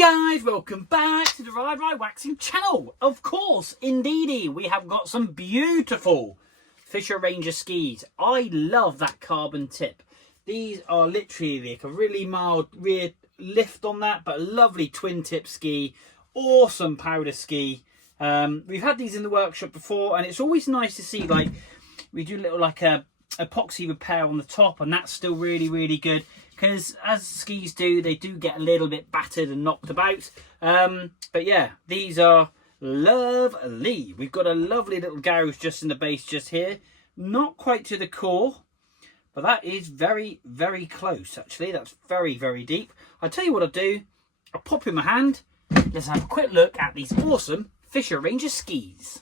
Guys, welcome back to the Ride Waxing channel. Of course, indeedy, we have got some beautiful Fischer Ranger skis. I love that carbon tip. These are literally like a really mild rear lift on that, but a lovely twin tip ski. Awesome powder ski. We've had these in the workshop before, and it's always nice to see, like, we do a little like a epoxy repair on the top, and that's still really good, because as skis do, they do get a little bit battered and knocked about. But yeah, these are lovely. We've got a lovely little gouge just in the base just here, not quite to the core, but that is very close. Actually, that's very deep. I'll tell you what I'll do, I'll pop in my hand. Let's have a quick look at these awesome Fischer Ranger skis.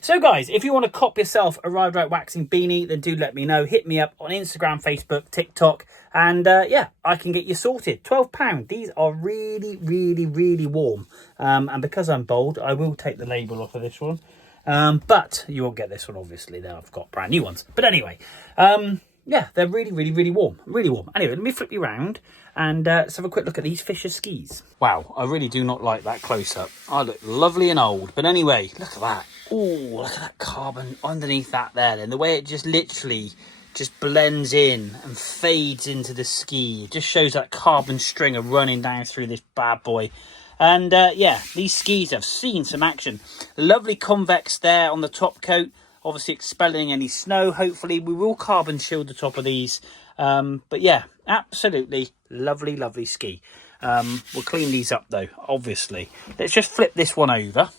So guys, if you want to cop yourself a Ride Waxing beanie, then do let me know. Hit me up on Instagram, Facebook, TikTok, and yeah, I can get you sorted. £12. These are really warm. And because I'm bold, I will take the label off of this one. But you won't get this one, obviously. Then I've got brand new ones. But anyway, yeah, they're really warm. Really warm. Anyway, let me flip you around and let's have a quick look at these Fischer skis. Wow, I really do not like that close-up. I look lovely and old. But anyway, look at that. Oh, look at that carbon underneath that there. And the way it just literally just blends in and fades into the ski. It just shows that carbon stringer running down through this bad boy. And yeah, these skis have seen some action. Lovely convex there on the top coat. Obviously expelling any snow. Hopefully we will carbon shield the top of these. But yeah, absolutely lovely ski. We'll clean these up though, obviously. Let's just flip this one over.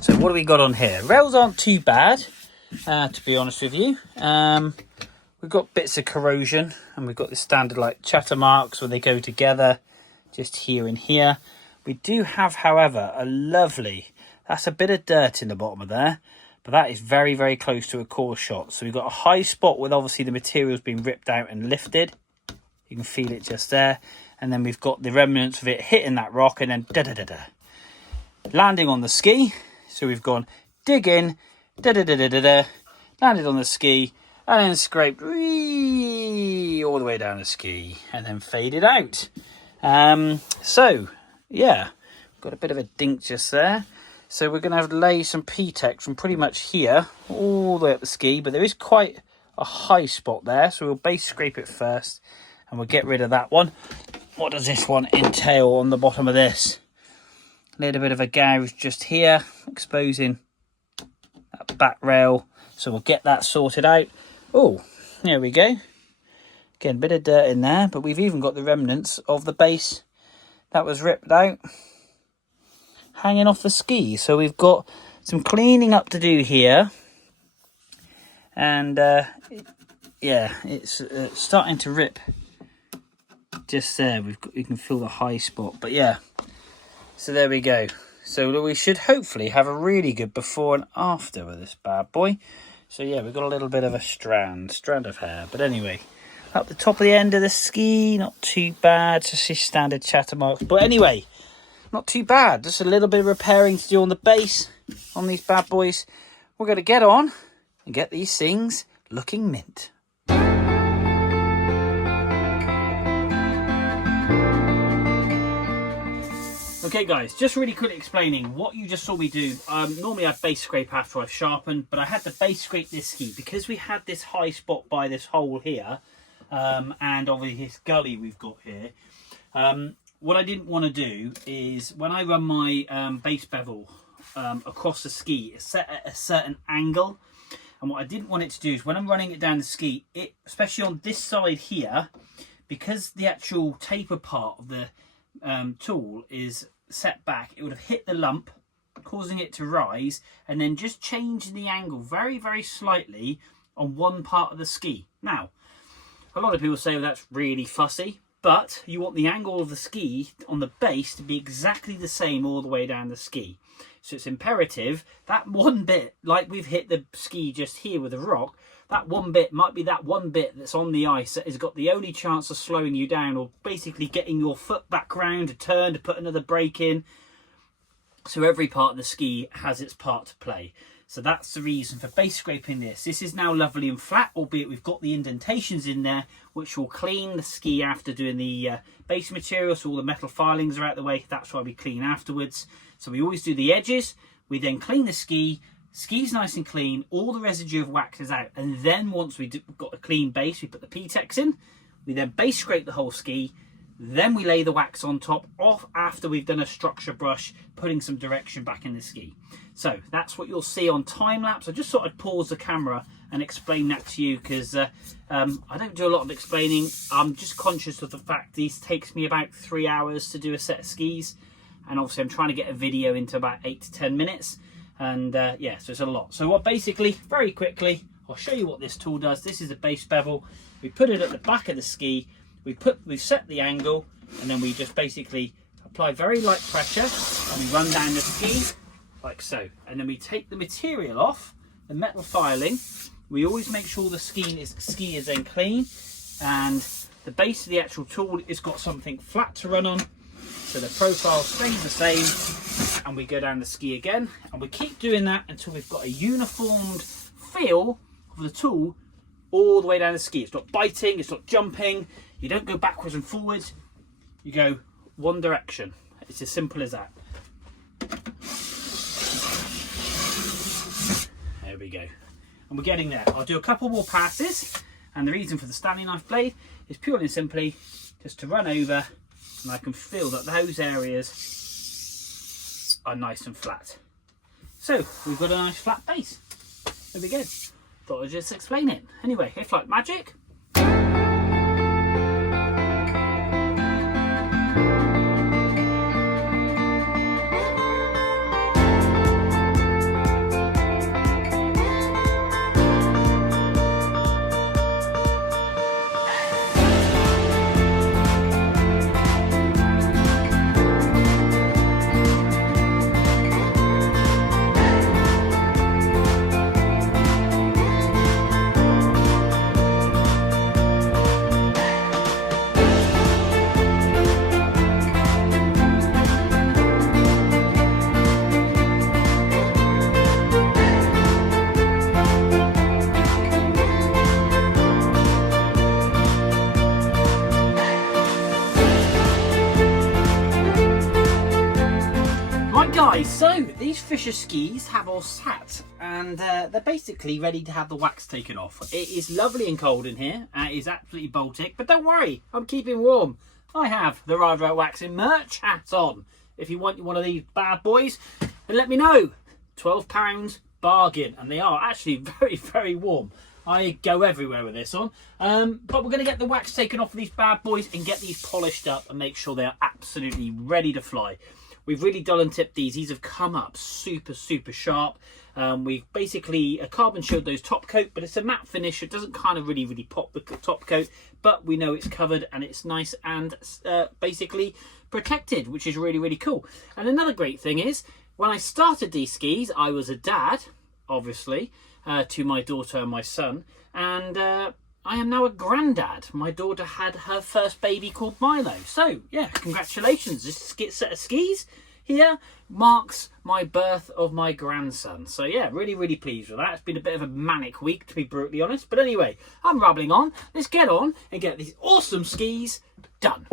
So what do we got on here? Rails aren't too bad, to be honest with you. We've got bits of corrosion, and we've got the standard like chatter marks where they go together, just here and here. We do have, however, a lovely, that's a bit of dirt in the bottom of there, but that is very close to a core shot. So we've got a high spot with obviously the materials being ripped out and lifted. You can feel it just there. And then we've got the remnants of it hitting that rock and then landing on the ski. So we've gone dig in, landed on the ski, and then scraped all the way down the ski, and then faded out. So yeah, got a bit of a dink just there. So we're going to have to lay some P-Tech from pretty much here all the way up the ski, but there is quite a high spot there, so we'll base scrape it first, and we'll get rid of that one. What does this one entail on the bottom of this? A little bit of a gouge just here, exposing that back rail. So we'll get that sorted out. Oh, there we go. Again, a bit of dirt in there, but we've even got the remnants of the base that was ripped out, hanging off the ski. So we've got some cleaning up to do here. And yeah, it's starting to rip just there. You can feel the high spot, but yeah. So there we go. So we should hopefully have a really good before and after with this bad boy. So yeah, we've got a little bit of a strand of hair. But anyway, up the top of the end of the ski, not too bad. Just your standard chatter marks. But anyway, not too bad. Just a little bit of repairing to do on the base on these bad boys. We're going to get on and get these things looking mint. Okay guys, just really quickly explaining what you just saw me do. Normally I base scrape after I've sharpened, but I had to base scrape this ski because we had this high spot by this hole here, and obviously this gully we've got here. What I didn't want to do is when I run my base bevel across the ski, it's set at a certain angle, and what I didn't want it to do is when I'm running it down the ski, especially on this side here, because the actual taper part of the tool is set back, it would have hit the lump, causing it to rise, and then just changing the angle very slightly on one part of the ski. Now, a lot of people say, well, that's really fussy, but you want the angle of the ski on the base to be exactly the same all the way down the ski. So it's imperative that one bit, like we've hit the ski just here with a rock, that one bit might be that one bit that's on the ice that has got the only chance of slowing you down, or basically getting your foot back round to turn to put another brake in. So every part of the ski has its part to play. So that's the reason for base scraping this. This is now lovely and flat, albeit we've got the indentations in there, which will clean the ski after doing the base material, so all the metal filings are out of the way. That's why we clean afterwards. So we always do the edges, we then clean the ski, ski's nice and clean, all the residue of wax is out, and then once we've got a clean base, we put the P-Tex in, we then base scrape the whole ski, then we lay the wax on top off after we've done a structure brush, putting some direction back in the ski. So that's what you'll see on time lapse. I just thought I'd pause the camera and explain that to you, because I don't do a lot of explaining. I'm just conscious of the fact these takes me about 3 hours to do a set of skis, and obviously I'm trying to get a video into about 8 to 10 minutes, and yeah, so it's a lot. So what basically, very quickly, I'll show you what this tool does. This is a base bevel. We put it at the back of the ski, we've set the angle, and then we just basically apply very light pressure and we run down the ski like so, and then we take the material off, the metal filing. We always make sure the ski is then clean, and the base of the actual tool has got something flat to run on, so the profile stays the same, and we go down the ski again, and we keep doing that until we've got a uniformed feel of the tool all the way down the ski. It's not biting, it's not jumping, you don't go backwards and forwards, you go one direction. It's as simple as that. There we go. And we're getting there. I'll do a couple more passes, and the reason for the Stanley knife blade is purely and simply just to run over, and I can feel that those areas are nice and flat. So we've got a nice flat base. There we go. Thought I'd just explain it. Anyway, if like magic. Guys, so these Fischer skis have all sat, and they're basically ready to have the wax taken off. It is lovely and cold in here, it is absolutely Baltic, but don't worry, I'm keeping warm. I have the Ride Right Waxing merch hat on. If you want one of these bad boys, then let me know. £12 bargain, and they are actually very, very warm. I go everywhere with this on, but we're going to get the wax taken off of these bad boys and get these polished up and make sure they are absolutely ready to fly. We've really dull and tipped these. These have come up super, super sharp. We've basically carbon shielded those top coat, but it's a matte finish. It doesn't kind of really pop the top coat, but we know it's covered and it's nice and basically protected, which is really, really cool. And another great thing is, when I started these skis, I was a dad, obviously, to my daughter and my son, and I am now a granddad. My daughter had her first baby called Milo. So, yeah, congratulations. This set of skis here marks my birth of my grandson. So, yeah, really, really pleased with that. It's been a bit of a manic week, to be brutally honest. But anyway, I'm rambling on. Let's get on and get these awesome skis done.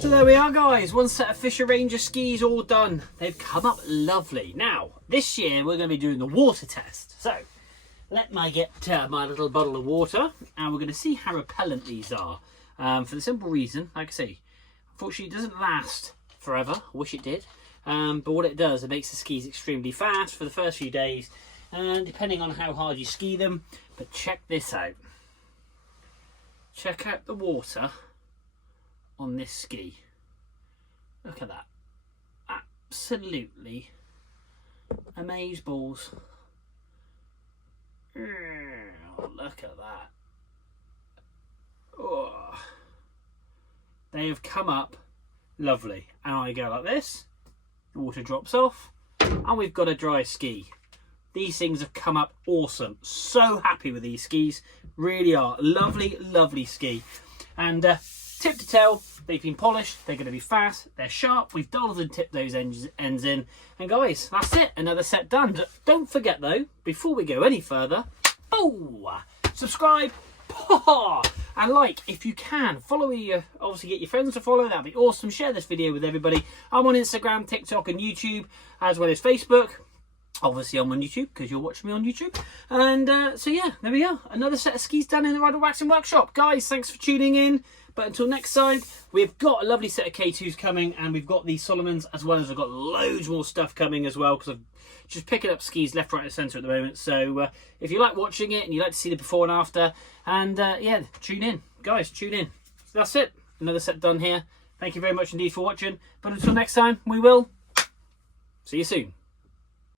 There we are, guys, one set of Fischer Ranger skis all done. They've come up lovely. Now this year we're going to be doing the water test, so let me get my little bottle of water, and we're going to see how repellent these are, for the simple reason, like I say, unfortunately it doesn't last forever. I wish it did, but what it does, it makes the skis extremely fast for the first few days, and depending on how hard you ski them. But check this out, check out the water on this ski. Look at that, absolutely amazeballs. Oh, look at that. Oh. They have come up Lovely. And I go like this, the water drops off, and we've got a dry ski. These things have come up awesome. So happy with these skis. Really are. Lovely, lovely ski. And tip to tail, they've been polished. They're going to be fast. They're sharp. We've dulled and tipped those ends in. And guys, that's it. Another set done. Don't forget though, before we go any further, subscribe, and like if you can. Follow me, obviously get your friends to follow. That'd be awesome. Share this video with everybody. I'm on Instagram, TikTok and YouTube, as well as Facebook. Obviously I'm on YouTube because you're watching me on YouTube. And so yeah, there we are. Another set of skis done in the Rider Waxing Workshop. Guys, thanks for tuning in. But until next time, we've got a lovely set of K2s coming, and we've got these Solomons, as well as I've got loads more stuff coming as well, because I'm just picking up skis left, right and centre at the moment. So if you like watching it and you like to see the before and after, and yeah, tune in. Guys, tune in. So that's it. Another set done here. Thank you very much indeed for watching. But until next time, we will see you soon.